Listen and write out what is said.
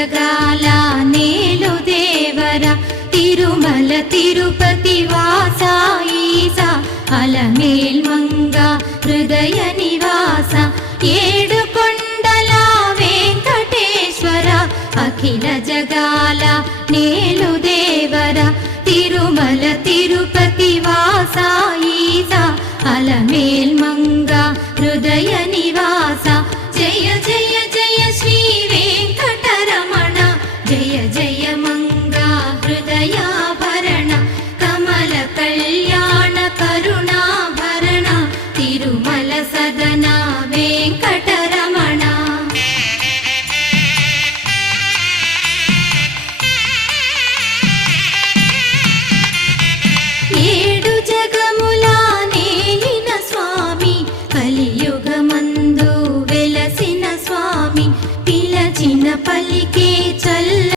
జగాల నేలు దేవర తిరుమల తిరుపతి వాస ఈసా అలమేల్ మంగ హృదయ నివాస ఏడు కొండల వెంకటేశ్వర అఖిల జగాల నేలు దేవర తిరుమల తిరుపతి వాస ఈసా అలమేల్ మంగ హృదయ నివాస జయ జయ జయ శ్రీ వెంకటరమణ జయ జయ మంగ హృదయాభరణ కమల కళ్యాణ కరుణాభరణ తిరుమల సదన వెంకటరమణ ఏడు జగముల నేలిన స్వామి కలియుగమందు వెలసిన స్వామి పిలచిన పలికే చల్ల